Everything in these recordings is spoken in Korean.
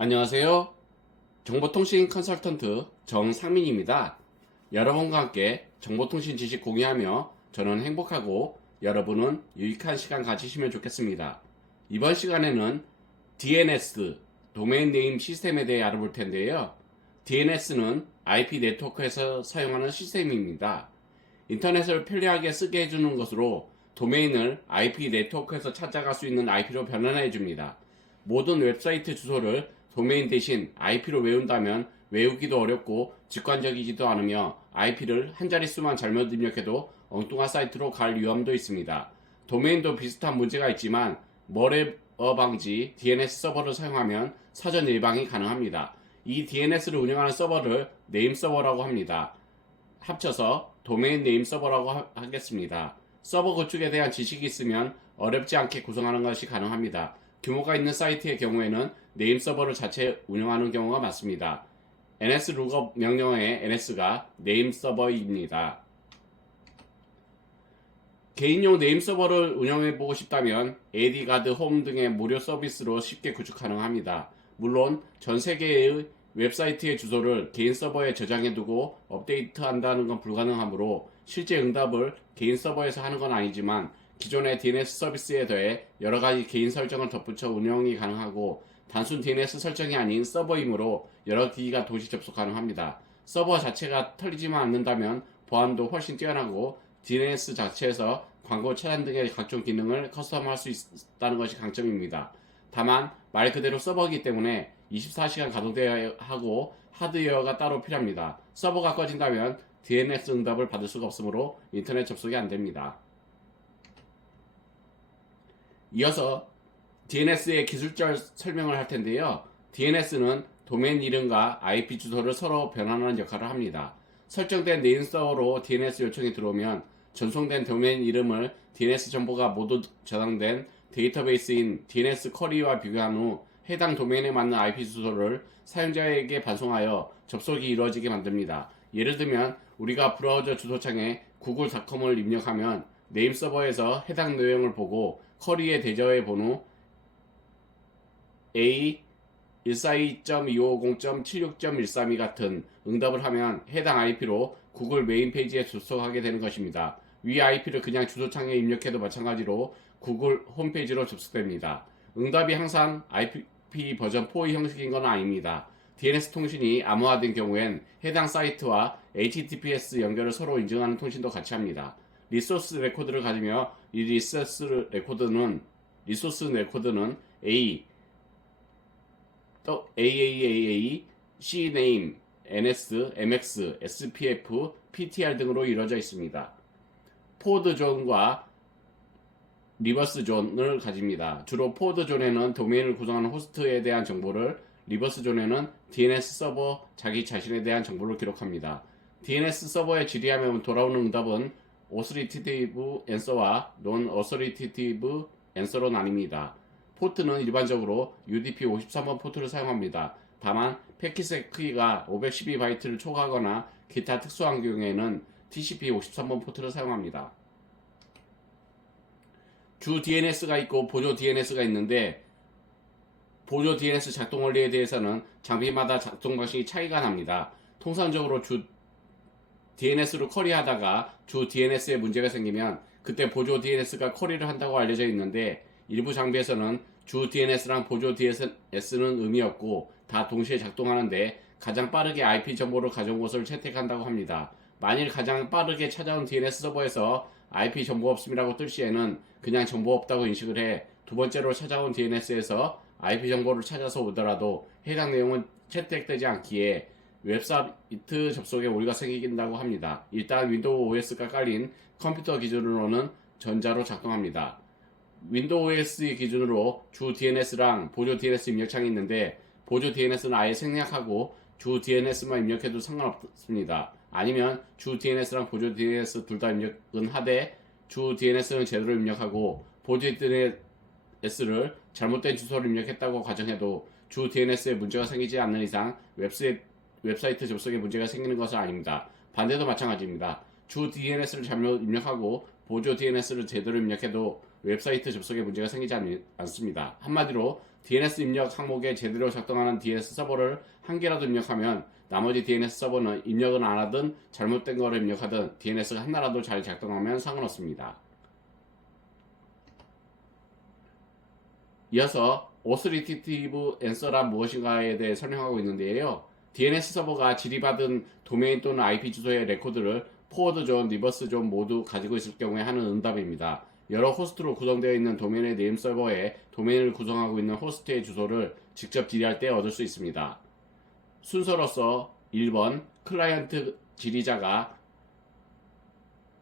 안녕하세요. 정보통신 컨설턴트 정상민입니다. 여러분과 함께 정보통신 지식 공유하며 저는 행복하고 여러분은 유익한 시간 가지시면 좋겠습니다. 이번 시간에는 DNS, 도메인 네임 시스템에 대해 알아볼 텐데요. DNS는 IP 네트워크에서 사용하는 시스템입니다. 인터넷을 편리하게 쓰게 해주는 것으로 도메인을 IP 네트워크에서 찾아갈 수 있는 IP로 변환해 줍니다. 모든 웹사이트 주소를 도메인 대신 IP로 외운다면 외우기도 어렵고 직관적이지도 않으며 IP를 한 자릿수만 잘못 입력해도 엉뚱한 사이트로 갈 위험도 있습니다. 도메인도 비슷한 문제가 있지만 머레어 방지 DNS 서버를 사용하면 사전 예방이 가능합니다. 이 DNS를 운영하는 서버를 네임 서버라고 합니다. 합쳐서 도메인 네임 서버라고 하겠습니다. 서버 구축에 대한 지식이 있으면 어렵지 않게 구성하는 것이 가능합니다. 규모가 있는 사이트의 경우에는 네임 서버를 자체 운영하는 경우가 많습니다. ns lookup 명령어의 ns가 네임 서버입니다. 개인용 네임 서버를 운영해보고 싶다면 AD가드 홈 등의 무료 서비스로 쉽게 구축 가능합니다. 물론 전 세계의 웹사이트의 주소를 개인 서버에 저장해두고 업데이트한다는 건 불가능하므로 실제 응답을 개인 서버에서 하는 건 아니지만 기존의 DNS 서비스에 더해 여러가지 개인 설정을 덧붙여 운영이 가능하고 단순 DNS 설정이 아닌 서버이므로 여러 기기가 동시 접속 가능합니다. 서버 자체가 털리지만 않는다면 보안도 훨씬 뛰어나고 DNS 자체에서 광고 차단 등의 각종 기능을 커스텀할 수 있다는 것이 강점입니다. 다만 말 그대로 서버이기 때문에 24시간 가동되어야 하고 하드웨어가 따로 필요합니다. 서버가 꺼진다면 DNS 응답을 받을 수가 없으므로 인터넷 접속이 안됩니다. 이어서 DNS의 기술적 설명을 할 텐데요. DNS는 도메인 이름과 IP 주소를 서로 변환하는 역할을 합니다. 설정된 네임 서버로 DNS 요청이 들어오면 전송된 도메인 이름을 DNS 정보가 모두 저장된 데이터베이스인 DNS 쿼리와 비교한 후 해당 도메인에 맞는 IP 주소를 사용자에게 반송하여 접속이 이루어지게 만듭니다. 예를 들면 우리가 브라우저 주소창에 구글닷컴을 입력하면 네임 서버에서 해당 내용을 보고 쿼리에 대저해 본 후 A142.250.76.132 같은 응답을 하면 해당 IP로 구글 메인 페이지에 접속하게 되는 것입니다. 위 IP를 그냥 주소창에 입력해도 마찬가지로 구글 홈페이지로 접속됩니다. 응답이 항상 IP 버전 4의 형식인 건 아닙니다. DNS 통신이 암호화된 경우엔 해당 사이트와 HTTPS 연결을 서로 인증하는 통신도 같이 합니다. 리소스 레코드를 가지며 이 리소스 레코드는 AAAA, CNAME, NS, MX, SPF, PTR 등으로 이루어져 있습니다. 포드 존과 리버스 존을 가집니다. 주로 포드 존에는 도메인을 구성하는 호스트에 대한 정보를, 리버스 존에는 DNS 서버 자기 자신에 대한 정보를 기록합니다. DNS 서버에 질의하면 돌아오는 응답은 authoritative answer와 non-authoritative answer로 나뉩니다. 포트는 일반적으로 UDP 53번 포트를 사용합니다. 다만 패킷의 크기가 512바이트를 초과하거나 기타 특수한 경우에는 TCP 53번 포트를 사용합니다. 주 DNS가 있고 보조 DNS가 있는데 보조 DNS 작동 원리에 대해서는 장비마다 작동 방식이 차이가 납니다. 통상적으로 주 DNS로 쿼리하다가 주 DNS에 문제가 생기면 그때 보조 DNS가 쿼리를 한다고 알려져 있는데 일부 장비에서는 주 DNS랑 보조 DNS는 의미 없고 다 동시에 작동하는데 가장 빠르게 IP 정보를 가져온 곳을 채택한다고 합니다. 만일 가장 빠르게 찾아온 DNS 서버에서 IP 정보 없음이라고 뜰 시에는 그냥 정보 없다고 인식을 해 두 번째로 찾아온 DNS에서 IP 정보를 찾아서 오더라도 해당 내용은 채택되지 않기에 웹사이트 접속에 오류가 생긴다고 합니다. 일단 윈도우 OS가 깔린 컴퓨터 기준으로는 전자로 작동합니다. 윈도우 OS 기준으로 주 DNS랑 보조 DNS 입력창이 있는데 보조 DNS는 아예 생략하고 주 DNS만 입력해도 상관없습니다. 아니면 주 DNS랑 보조 DNS 둘 다 입력은 하되 주 DNS는 제대로 입력하고 보조 DNS를 잘못된 주소를 입력했다고 가정해도 주 DNS에 문제가 생기지 않는 이상 웹사이트 접속에 문제가 생기는 것은 아닙니다. 반대도 마찬가지입니다. 주 DNS를 잘못 입력하고 보조 DNS를 제대로 입력해도 웹사이트 접속에 문제가 생기지 않습니다. 한마디로 DNS 입력 항목에 제대로 작동하는 DNS 서버를 한 개라도 입력하면 나머지 DNS 서버는 입력은 안 하든 잘못된 거를 입력하든 DNS가 하나라도 잘 작동하면 상관없습니다. 이어서 Authoritative Answer란 무엇인가에 대해 설명하고 있는데요. DNS 서버가 질의받은 도메인 또는 IP 주소의 레코드를 포워드 존, 리버스 존 모두 가지고 있을 경우에 하는 응답입니다. 여러 호스트로 구성되어 있는 도메인의 네임 서버에 도메인을 구성하고 있는 호스트의 주소를 직접 질의할 때 얻을 수 있습니다. 순서로서 1번 클라이언트 질의자가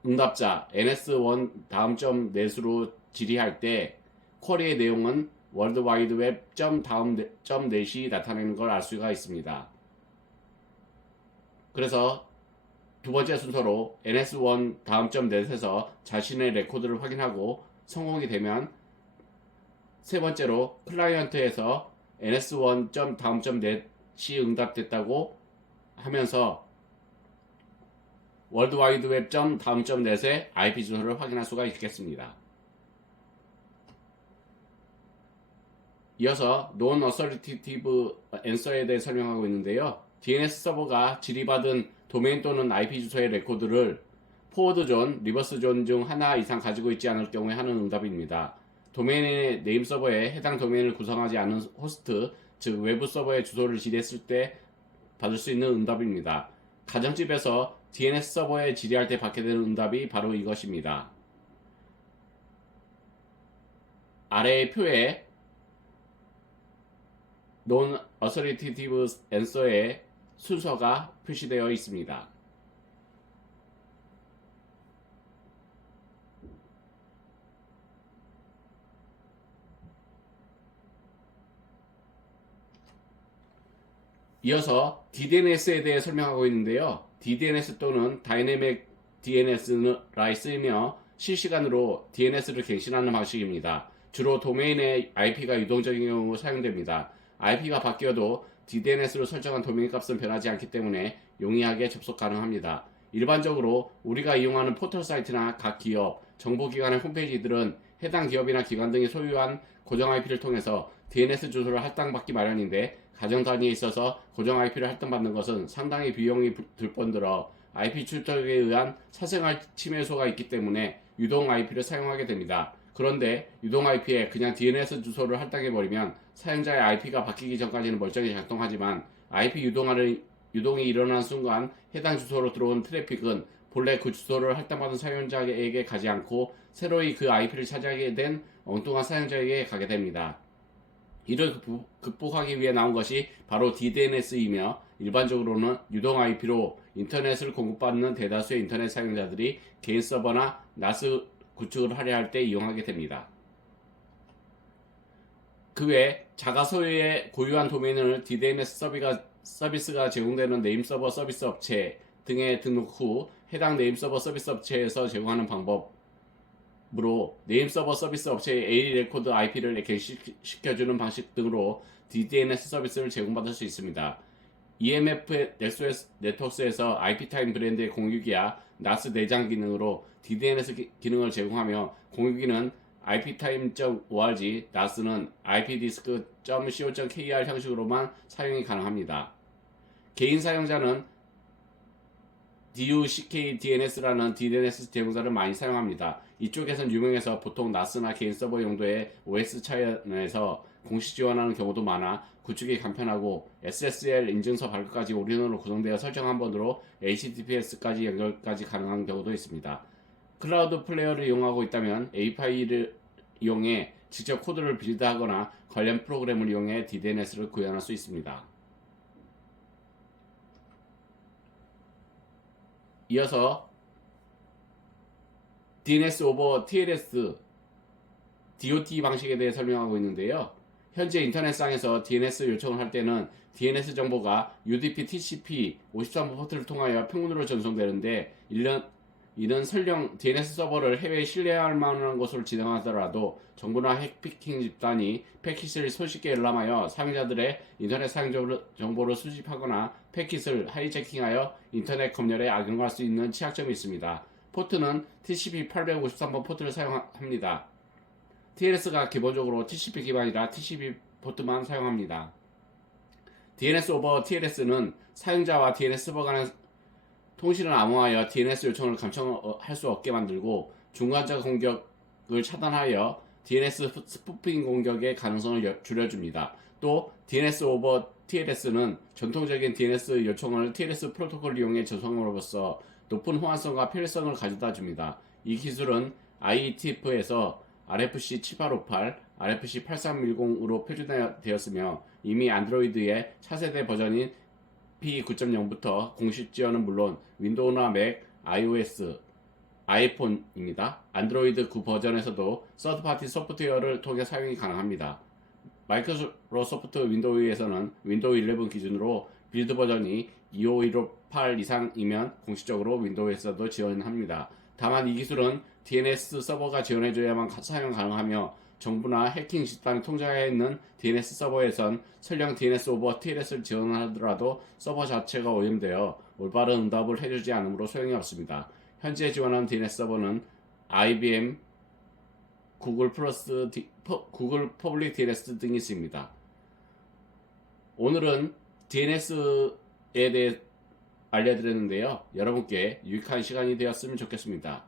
응답자 ns1 다음 점 넷으로 질의할 때 쿼리의 내용은 월드와이드웹 다음 점 넷이 나타내는 걸 알 수가 있습니다. 그래서 두 번째 순서로 ns1 다음 점 넷에서 자신의 레코드를 확인하고 성공이 되면 세 번째로 클라이언트에서 ns1 다음 점 넷이 응답됐다고 하면서 월드와이드웹 다음 점 넷의 IP 주소를 확인할 수가 있겠습니다. 이어서 Non-Authoritative Answer에 대해 설명하고 있는데요. DNS 서버가 질의받은 도메인 또는 IP 주소의 레코드를 포워드 존, 리버스 존 중 하나 이상 가지고 있지 않을 경우에 하는 응답입니다. 도메인의 네임 서버에 해당 도메인을 구성하지 않은 호스트, 즉 외부 서버의 주소를 질의했을 때 받을 수 있는 응답입니다. 가정집에서 DNS 서버에 질의할 때 받게 되는 응답이 바로 이것입니다. 아래의 표에 Non-Authoritative Answer의 순서가 표시되어 있습니다. 이어서 DDNS에 대해 설명하고 있는데요. DDNS 또는 Dynamic DNS라 쓰이며 실시간으로 DNS를 갱신하는 방식입니다. 주로 도메인의 IP가 유동적인 경우 사용됩니다. IP가 바뀌어도 DDNS로 설정한 도메인 값은 변하지 않기 때문에 용이하게 접속 가능합니다. 일반적으로 우리가 이용하는 포털 사이트나 각 기업, 정보기관의 홈페이지들은 해당 기업이나 기관 등이 소유한 고정 IP를 통해서 DNS 주소를 할당받기 마련인데 가정 단위에 있어서 고정 IP를 할당받는 것은 상당히 비용이 들 뿐더러 IP 출처에 의한 사생활 침해 요소가 있기 때문에 유동 IP를 사용하게 됩니다. 그런데 유동 IP에 그냥 DNS 주소를 할당해버리면 사용자의 IP가 바뀌기 전까지는 멀쩡히 작동하지만 IP 유동이 일어나는 순간 해당 주소로 들어온 트래픽은 본래 그 주소를 할당받은 사용자에게 가지 않고 새로이 그 IP를 차지하게 된 엉뚱한 사용자에게 가게 됩니다. 이를 극복하기 위해 나온 것이 바로 DDNS이며 일반적으로는 유동 IP로 인터넷을 공급받는 대다수의 인터넷 사용자들이 개인 서버나 NAS 구축을 하려 할 때 이용하게 됩니다. 그 외 자가 소유의 고유한 도메인을 DDNS 서비스가 제공되는 네임 서버 서비스 업체 등에 등록 후 해당 네임 서버 서비스 업체에서 제공하는 방법으로 네임 서버 서비스 업체의 A 레코드 IP를 갱신시켜주는 방식 등으로 DDNS 서비스를 제공받을 수 있습니다. EMF 네트워크스에서 IP타임 브랜드의 공유기와 NAS 내장 기능으로 DDNS 기능을 제공하며 공유기는 IPtime.org, NAS는 IPdisk.co.kr 형식으로만 사용이 가능합니다. 개인 사용자는 DUCK-DNS라는 DNS 제공자를 많이 사용합니다. 이쪽에선 유명해서 보통 NAS나 개인 서버 용도의 OS 차원에서 공식 지원하는 경우도 많아 구축이 간편하고 SSL 인증서 발급까지 올인원으로 구성되어 설정 한 번으로 HTTPS까지 연결까지 가능한 경우도 있습니다. 클라우드 플레이어를 이용하고 있다면 API를 이용해 직접 코드를 빌드하거나 관련 프로그램을 이용해 DDNS를 구현할 수 있습니다. 이어서 DNS over TLS DOT 방식에 대해 설명하고 있는데요. 현재 인터넷상에서 DNS 요청을 할 때는 DNS 정보가 UDP, TCP 53번 포트를 통하여 평문으로 전송되는데 이는 설령 DNS 서버를 해외에 신뢰할 만한 곳으로 진행하더라도 정부나 핵피킹 집단이 패킷을 손쉽게 열람하여 사용자들의 인터넷 사용 정보를 수집하거나 패킷을 하이제킹하여 인터넷 검열에 악용할 수 있는 취약점이 있습니다. 포트는 TCP 853번 포트를 사용합니다. TLS가 기본적으로 TCP 기반이라 TCP 포트만 사용합니다. DNS 오버 TLS는 사용자와 DNS 서버 간의 통신을 암호하여 DNS 요청을 감청할 수 없게 만들고 중간자 공격을 차단하여 DNS 스푸핑 공격의 가능성을 줄여줍니다. 또 DNS 오버 TLS는 전통적인 DNS 요청을 TLS 프로토콜을 이용해 전송함으로써 높은 호환성과 편리성을 가져다 줍니다. 이 기술은 IETF에서 RFC 7858, RFC 8310으로 표준되었으며 이미 안드로이드의 차세대 버전인 P9.0부터 공식 지원은 물론 윈도우나 맥, iOS, 아이폰입니다. 안드로이드 9 버전에서도 서드파티 소프트웨어를 통해 사용이 가능합니다. 마이크로소프트 윈도우에서는 윈도우 11 기준으로 빌드 버전이 25158 이상이면 공식적으로 윈도우에서도 지원합니다. 다만 이 기술은 DNS 서버가 지원해줘야만 사용 가능하며 정부나 해킹 집단이 통제하에 있는 DNS 서버에선 설령 DNS 오버 TLS를 지원하더라도 서버 자체가 오염되어 올바른 응답을 해주지 않으므로 소용이 없습니다. 현재 지원하는 DNS 서버는 IBM, 구글 퍼블릭 DNS 등이 있습니다. 오늘은 DNS에 대해 알려드렸는데요. 여러분께 유익한 시간이 되었으면 좋겠습니다.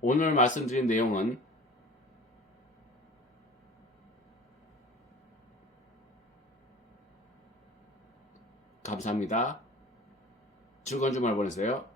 오늘 말씀드린 내용은 감사합니다. 즐거운 주말 보내세요.